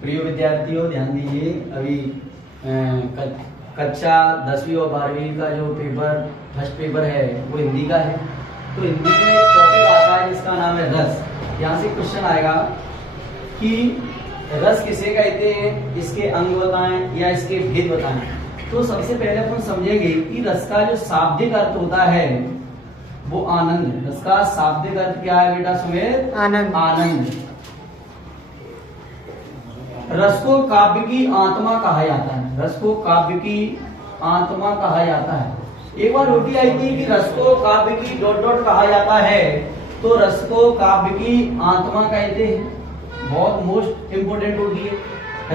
प्रिय विद्यार्थियों, ध्यान दीजिए। अभी कक्षा 10वीं और 12वीं का जो फर्स्ट पेपर है वो हिंदी का है। तो हिंदी में एक टॉपिक आता है जिसका नाम है रस। यहाँ से क्वेश्चन आएगा कि रस किसे कहते हैं, इसके अंग बताएं या इसके भेद बताएं। तो सबसे पहले अपन समझेंगे कि रस का जो शाब्दिक अर्थ होता है वो आनंद है। रस का शाब्दिक अर्थ क्या है बेटा सुमेर? आनंद। आनंद। रस को काव्य की आत्मा कहा जाता है। रस को काव्य की आत्मा कहा जाता है। एक बार रोटी आई थी कि रस को काव्य की ... कहा जाता है, तो रस को काव्य की आत्मा कहते हैं। बहुत मोस्ट इंपोर्टेंट होती है।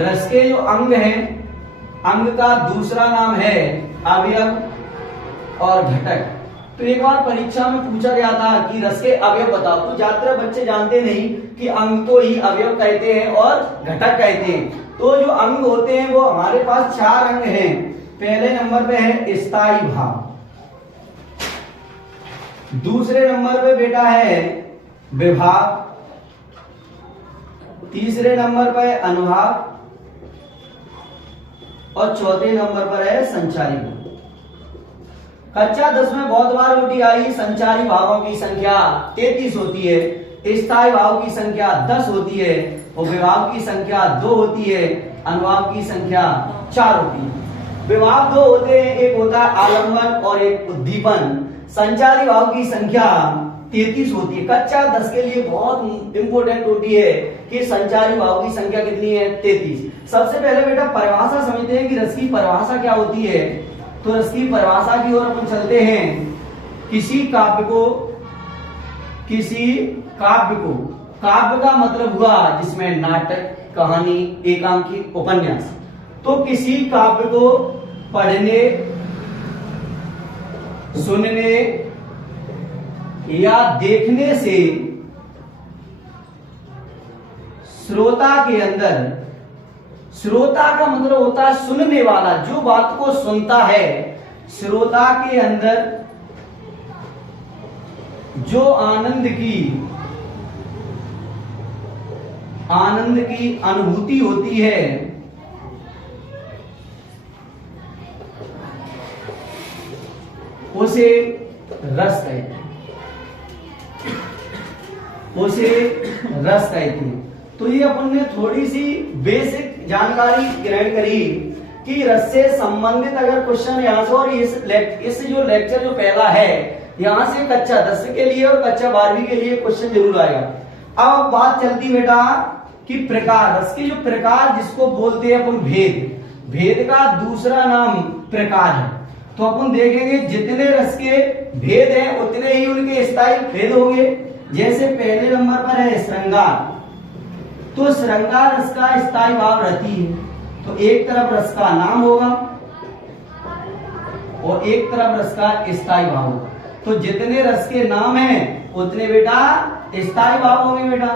रस के जो अंग हैं, अंग का दूसरा नाम है अवयव और घटक। तो एक बार परीक्षा में पूछा गया था कि रस के अवयव बताओ, तो ज्यादातर बच्चे जानते नहीं कि अंग को ही अवयव कहते हैं और घटक कहते हैं। तो जो अंग होते हैं वो हमारे पास 4 अंग हैं। पहले नंबर पे है स्थायी भाव, दूसरे नंबर पे बेटा है विभाव, तीसरे नंबर पर है अनुभाव और चौथे नंबर पर है संचारी भाव। कक्षा 10 में बहुत बार रोटी आई। संचारी भावों की संख्या 33 होती है, स्थायी भाव की संख्या 10 होती है और विभाव की संख्या 2 होती है, अनुभाव की संख्या 4 होती है। विभाव 2 होते हैं, एक होता है आलंबन और एक उद्दीपन। संचारी भाव की संख्या 33 होती है। कक्षा 10 के लिए बहुत इंपोर्टेंट होती है कि संचारी भाव की संख्या कितनी है? 33। सबसे पहले बेटा परिभाषा समझते हैं कि रस की परिभाषा क्या होती है। तो रस की परिभाषा की ओर अपन चलते हैं। किसी काव्य को काव्य का मतलब हुआ जिसमें नाटक, कहानी, एकांकी, उपन्यास। तो किसी काव्य को पढ़ने, सुनने या देखने से श्रोता के अंदर, श्रोता का मतलब होता है सुनने वाला, जो बात को सुनता है, श्रोता के अंदर जो आनंद की अनुभूति होती है उसे रस कहते हैं। तो ये अपन ने थोड़ी सी बेसिक जानकारी ग्रहण करी कि रस से संबंधित अगर क्वेश्चन यहाँ से, और इस जो लेक्चर जो पहला है यहाँ से कक्षा 10 के लिए और कक्षा 12वीं के लिए क्वेश्चन जरूर आएगा। अब बात चलती बेटा कि प्रकार, रस के जो प्रकार जिसको बोलते हैं अपन भेद, भेद का दूसरा नाम प्रकार है। तो अपन देखेंगे जितने रस के भेद हैं उतने ही उनके स्थायी भेद होंगे। जैसे पहले नंबर पर है श्रृंगार। तो श्रृंगार रस का स्थायी भाव रहती है। तो एक तरफ रस का नाम होगा और एक तरफ रस का स्थायी भाव होगा। तो जितने रस के नाम हैं उतने बेटा स्थायी भाव होंगे बेटा।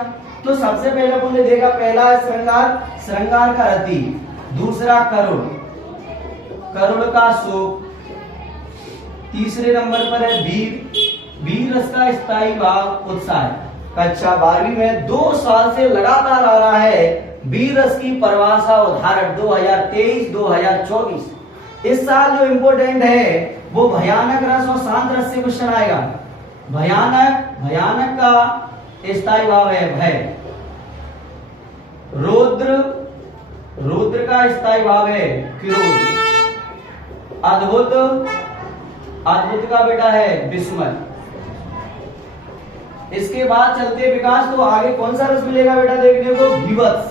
तो सबसे पहले अपन ने देखा, पहला है श्रृंगार, श्रृंगार का रति। दूसरा करुण, करुण का शोक। तीसरे नंबर पर है वीर, वीर रस का स्थायी भाव उत्साह। कक्षा 12वीं में 2 साल से लगातार आ रहा है वीर रस की परिभाषा उदाहरण 2023-2024। इस साल जो इंपोर्टेंट है वो भयानक रस और शांत रस से क्वेश्चन आएगा। भयानक का स्थायी भाव है भय। रौद्र का स्थायी भाव है क्रोध। अद्भुत का बेटा है विस्मय। इसके बाद चलते विकास, तो आगे कौन सा रस मिलेगा बेटा देखने को? विवत्स।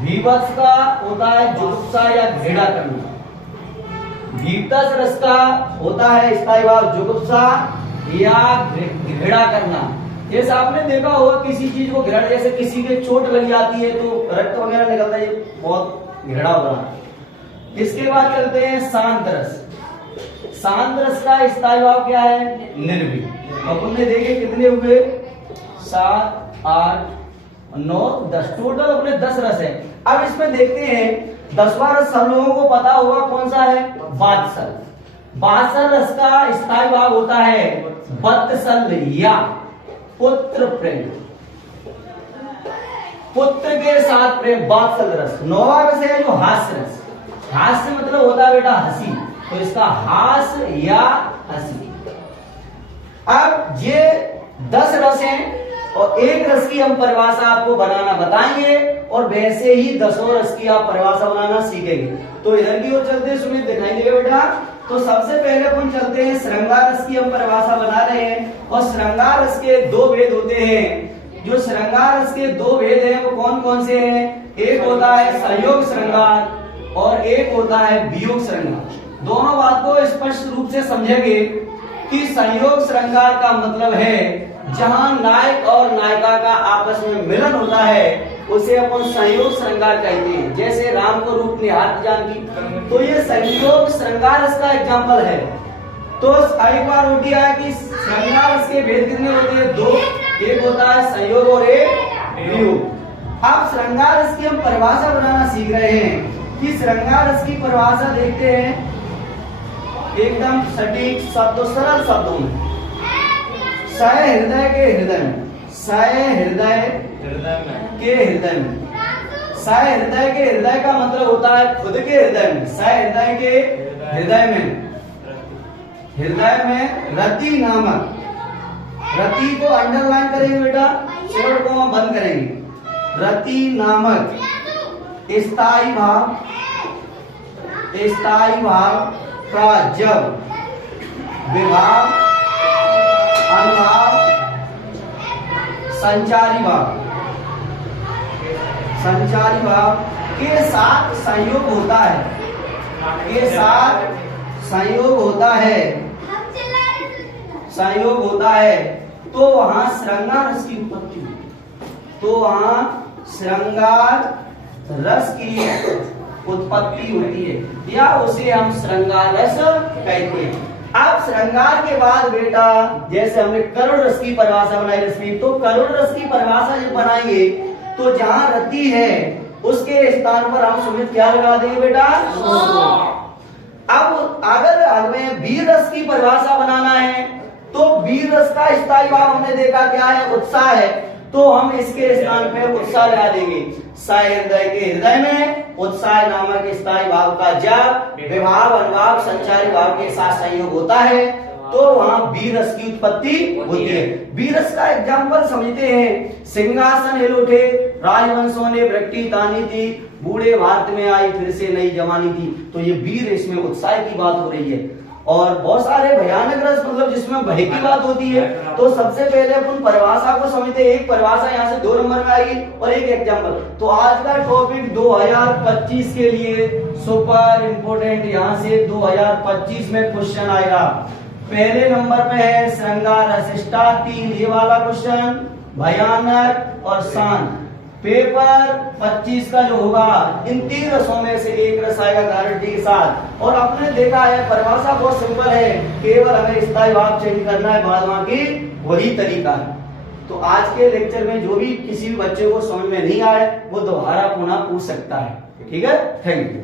विवत्स का होता है जुगुप्सा या घृणा करना। विवत्स रस का होता है स्थायी भाव जुगुप्सा या घृणा करना। जैसे आपने देखा होगा किसी चीज को घृणा, जैसे किसी के चोट लग जाती है तो रक्त वगैरह निकलता है, बहुत घृणा हो रहा है। इसके बाद चलते हैं शांत रस। शांत रस का स्थायी भाव क्या है? निर्भीक। अपन ने देखे कितने हुए? 7, 8, 9, 10, टोटल अपने 10 रस है। अब इसमें देखते हैं 10वां रस सब लोगों को पता होगा कौन सा है? वात्सल। वात्सल रस का स्थायी भाव होता है वत्सल या पुत्र प्रेम। पुत्र के साथ प्रेम, वात्सल रस। नौवां रस है जो हास्य रस। हास्य मतलब होता है बेटा हंसी, तो इसका हास या हंसी। अब ये 10 रस हैं और एक रस की हम परिभाषा आपको बनाना बताएंगे और वैसे ही 10 रस की आप परिभाषा बनाना सीखेंगे। तो इधर की ओर चलते हैं, सुमित दिखाएंगे बेटा। तो सबसे पहले अपन चलते हैं, श्रृंगार रस की हम परिभाषा बना रहे हैं और श्रृंगार रस के 2 भेद होते हैं। जो श्रृंगार रस के 2 भेद हैं वो कौन कौन से हैं? एक होता है संयोग श्रृंगार और एक होता है वियोग श्रृंगार। दोनों बात को स्पष्ट रूप से समझेंगे कि संयोग श्रृंगार का मतलब है जहां नायक और नायिका का आपस में मिलन होता है, उसे अपन संयोग श्रृंगार कहते हैं। जैसे राम को रूप निहारत जानकी, तो ये संयोग श्रृंगार रस का एग्जाम्पल है। तो एक बार उठी आया कि श्रृंगार रस के भेद कितने होते हैं? 2। एक होता है संयोग और एक वियोग। अब श्रृंगार रस की हम परिभाषा बनाना सीख रहे हैं कि श्रृंगार रस की परिभाषा देखते हैं एकदम सटीक शब्दों, सरल शब्दों में। सह हृदय के हृदय में, सह हृदय के हृदय में। सह हृदय के हृदय का मतलब होता है खुद के हृदय में। सह हृदय के हृदय में, हृदय में रति नामक, रति को अंडरलाइन करेंगे बेटा, शेड को हम बंद करेंगे। रति नामक स्थायी भाव, स्थायी भाव का जब विभाव, अनुभाव, संचारी भाव, संचारी भाव के साथ संयोग होता है, के साथ संयोग होता है, संयोग होता है, तो वहां श्रृंगार रस की उत्पत्ति होती है। तो वहां श्रृंगार रस की उत्पत्ति होती है या उसे हम श्रृंगार रस कहते हैं। अब श्रृंगार के बाद बेटा जैसे हमने करुण रस की परिभाषा बनाई रश्मि, तो करुण रस की परिभाषा जब बनाएंगे तो जहां रति है उसके स्थान पर हम सुमित क्या लगा देंगे बेटा? अब अगर हमें वीर रस की परिभाषा बनाना है तो वीर रस का स्थायी भाव हमने देखा क्या है? उत्साह है, तो हम इसके स्थान पे उत्साह लगा देंगे। सह हृदय के हृदय में उत्साह नामक स्थायी भाव का जब विभाव, अनुभाव, संचारी भाव के साथ संयोग होता है तो वहां वीर रस की उत्पत्ति होती है। वीर रस का एग्जाम्पल समझते हैं। सिंहासन हिल उठे, राजवंशों ने वृष्टि तानी थी, बूढ़े भारत में आई फिर से नई जवानी थी। तो ये वीर, इसमें उत्साह की बात हो रही है। और बहुत सारे भयानक रस मतलब जिसमें भय की बात होती है। तो सबसे पहले अपन परिभाषा को समझते हैं। एक परिभाषा यहाँ से 2 नंबर में आएगी और एक एग्जाम्पल। तो आज का टॉपिक 2025 के लिए सुपर इम्पोर्टेंट, यहाँ से 2025 में क्वेश्चन आएगा। पहले नंबर पे है श्रृंगार रस, स्टार 3, ये वाला क्वेश्चन भयानक और शांत। पेपर 25 का जो होगा इन 3 रसों में से एक रस आएगा गारंटी के साथ। और आपने देखा है परिभाषा बहुत सिंपल है, केवल हमें स्थायी भाव चेंज करना है, बाद बाकी वही तरीका है। तो आज के लेक्चर में जो भी किसी भी बच्चे को समझ में नहीं आए वो दोबारा पुनः पूछ सकता है। ठीक है, थैंक यू।